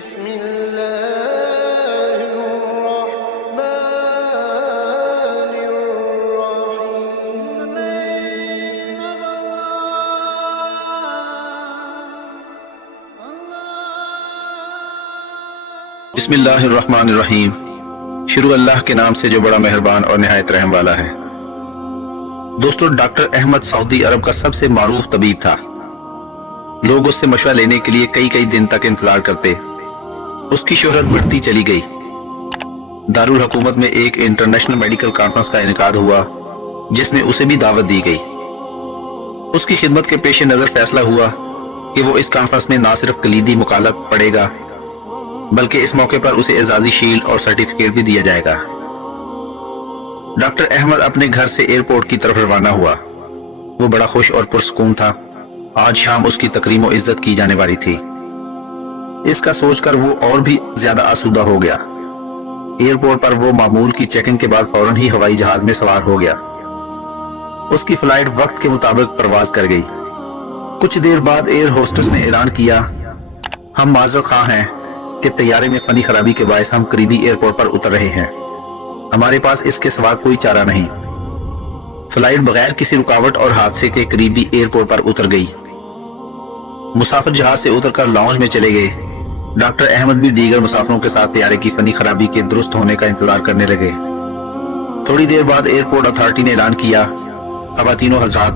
بسم الله الرحمن الرحيم. بسم اللہ الرحمن الرحیم. شروع اللہ کے نام سے جو بڑا مہربان اور نہایت رحم والا ہے. دوستو، ڈاکٹر احمد سعودی عرب کا سب سے معروف طبیب تھا. لوگ اس سے مشورہ لینے کے لیے کئی دن تک انتظار کرتے. اس کی شہرت بڑھتی چلی گئی. دارالحکومت میں ایک انٹرنیشنل میڈیکل کانفرنس کا انعقاد ہوا جس میں اسے بھی دعوت دی گئی. اس کی خدمت کے پیش نظر فیصلہ ہوا کہ وہ اس کانفرنس میں نہ صرف کلیدی مکالمہ پڑھے گا بلکہ اس موقع پر اسے اعزازی شیلڈ اور سرٹیفکیٹ بھی دیا جائے گا. ڈاکٹر احمد اپنے گھر سے ایئرپورٹ کی طرف روانہ ہوا. وہ بڑا خوش اور پرسکون تھا. آج شام اس کی تکریم و عزت کی جانے والی تھی. اس کا سوچ کر وہ اور بھی زیادہ آسودہ ہو گیا. ایئرپورٹ پر وہ معمول کی چیکنگ کے بعد فوراً ہی ہوائی جہاز میں سوار ہو گیا. اس کی فلائٹ وقت کے مطابق پرواز کر گئی. کچھ دیر بعد ایئر ہوسٹس نے اعلان کیا، ہم معذرت خواہ ہیں کہ طیارے میں فنی خرابی کے باعث ہم قریبی ایئرپورٹ پر اتر رہے ہیں. ہمارے پاس اس کے سوا کوئی چارہ نہیں. فلائٹ بغیر کسی رکاوٹ اور حادثے کے قریبی ایئرپورٹ پر اتر گئی. مسافر جہاز سے اتر کر لاؤنج میں چلے گئے. ڈاکٹر احمد بھی دیگر مسافروں کے ساتھ طیارے کی فنی خرابی کے درست ہونے کا انتظار کرنے لگے. تھوڑی دیر بعد ایئرپورٹ اتھارٹی نے اعلان کیا، خواتین و حضرات،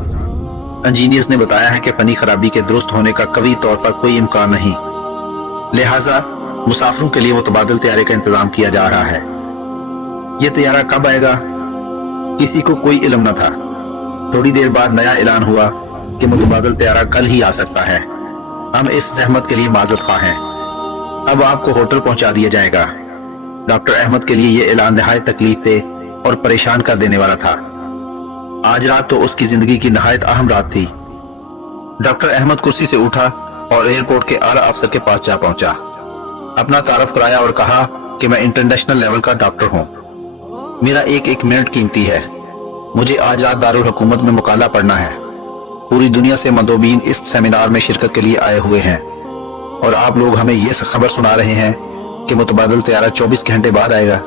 انجینئرز نے بتایا ہے کہ فنی خرابی کے درست ہونے کا قوی طور پر کوئی امکان نہیں، لہٰذا مسافروں کے لیے متبادل طیارے کا انتظام کیا جا رہا ہے. یہ طیارہ کب آئے گا کسی کو کوئی علم نہ تھا. تھوڑی دیر بعد نیا اعلان ہوا کہ متبادل طیارہ کل ہی آ سکتا ہے. ہم اس زحمت کے لیے معذرت خواہ ہیں. اب آپ کو ہوٹل پہنچا دیا جائے گا. ڈاکٹر احمد کے لیے یہ اعلان نہایت تکلیف دہ اور پریشان کر دینے والا تھا. آج رات تو اس کی زندگی کی نہایت اہم رات تھی. ڈاکٹر احمد کرسی سے اٹھا اور ایئرپورٹ کے اعلیٰ افسر کے پاس جا پہنچا. اپنا تعارف کرایا اور کہا کہ میں انٹرنیشنل لیول کا ڈاکٹر ہوں. میرا ایک منٹ قیمتی ہے. مجھے آج رات دارالحکومت میں مقالہ پڑھنا ہے. پوری دنیا سے مندوبین اس سیمینار میں شرکت کے لیے آئے ہوئے ہیں اور آپ لوگ ہمیں یہ خبر سنا رہے ہیں کہ متبادل طیارہ 24 گھنٹے بعد آئے گا.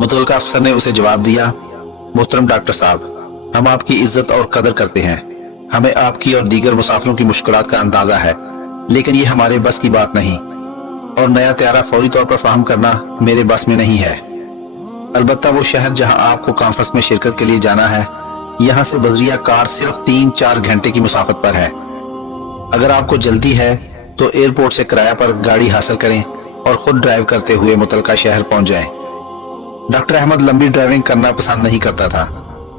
متعلقہ افسر نے اسے جواب دیا، محترم ڈاکٹر صاحب، ہم آپ کی عزت اور قدر کرتے ہیں. ہمیں آپ کی اور دیگر مسافروں کی مشکلات کا اندازہ ہے، لیکن یہ ہمارے بس کی بات نہیں اور نیا طیارہ فوری طور پر فراہم کرنا میرے بس میں نہیں ہے. البتہ وہ شہر جہاں آپ کو کانفرنس میں شرکت کے لیے جانا ہے، یہاں سے بذریعہ کار صرف 3-4 گھنٹے کی مسافت پر ہے. اگر آپ کو جلدی ہے تو ایئرپورٹ سے کرایہ پر گاڑی حاصل کریں اور خود ڈرائیو کرتے ہوئے متعلقہ شہر پہنچ جائیں. ڈاکٹر احمد لمبی ڈرائیونگ کرنا پسند نہیں کرتا تھا،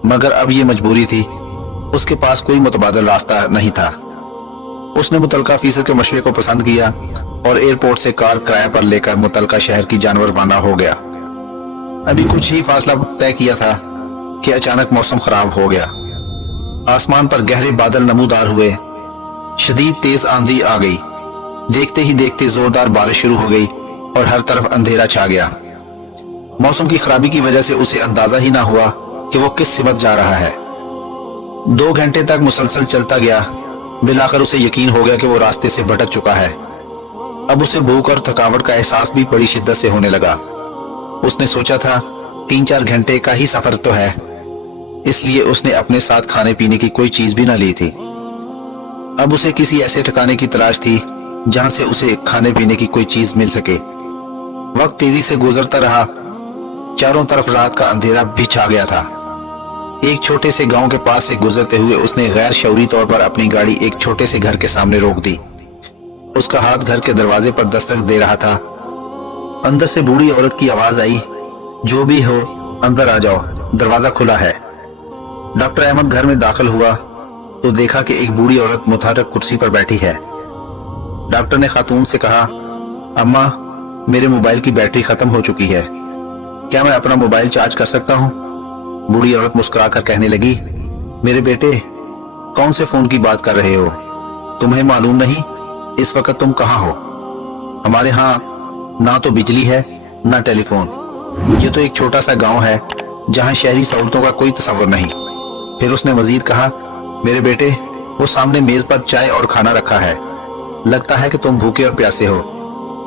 مگر اب یہ مجبوری تھی. اس کے پاس کوئی متبادل راستہ نہیں تھا. اس نے متعلقہ افیسر کے مشورے کو پسند کیا اور ایئرپورٹ سے کار کرایہ پر لے کر متعلقہ شہر کی جانب روانہ ہو گیا. ابھی کچھ ہی فاصلہ طے کیا تھا کہ اچانک موسم خراب ہو گیا. آسمان پر گہرے بادل نمودار ہوئے. شدید تیز آندھی آ گئی. دیکھتے ہی دیکھتے زوردار بارش شروع ہو گئی اور ہر طرف اندھیرا چھا گیا. موسم کی خرابی کی وجہ سے اسے اندازہ ہی نہ ہوا کہ وہ کس سمت جا رہا ہے. 2 گھنٹے تک مسلسل چلتا گیا. بالآخر اسے یقین ہو گیا کہ وہ راستے سے بھٹک چکا ہے. اب اسے بھوک اور تھکاوٹ کا احساس بھی بڑی شدت سے ہونے لگا. اس نے سوچا تھا 3-4 گھنٹے کا ہی سفر تو ہے، اس لیے اس نے اپنے ساتھ کھانے پینے کی کوئی چیز بھی نہ لی تھی. اب اسے کسی ایسے ٹھکانے کی تلاش تھی جہاں سے اسے کھانے پینے کی کوئی چیز مل سکے. وقت تیزی سے گزرتا رہا. چاروں طرف رات کا اندھیرا بھی چھا گیا تھا. ایک چھوٹے سے گاؤں کے پاس سے گزرتے ہوئے اس نے غیر شعوری طور پر اپنی گاڑی ایک چھوٹے سے گھر کے سامنے روک دی. اس کا ہاتھ گھر کے دروازے پر دستک دے رہا تھا. اندر سے بوڑھی عورت کی آواز آئی، جو بھی ہو اندر آ جاؤ، دروازہ کھلا ہے. ڈاکٹر احمد گھر میں داخل ہوا تو دیکھا کہ ایک بوڑھی عورت متحرک کرسی پر بیٹھی ہے. ڈاکٹر نے خاتون سے کہا، اماں، میرے موبائل کی بیٹری ختم ہو چکی ہے، کیا میں اپنا موبائل چارج کر سکتا ہوں؟ بوڑھی عورت مسکرا کر کہنے لگی، میرے بیٹے، کون سے فون کی بات کر رہے ہو؟ تمہیں معلوم نہیں اس وقت تم کہاں ہو؟ ہمارے ہاں نہ تو بجلی ہے نہ ٹیلی فون. یہ تو ایک چھوٹا سا گاؤں ہے جہاں شہری سہولتوں کا کوئی تصور نہیں. پھر اس نے مزید کہا، میرے بیٹے، وہ سامنے میز پر چائے اور کھانا رکھا ہے، لگتا ہے کہ تم بھوکے اور پیاسے ہو.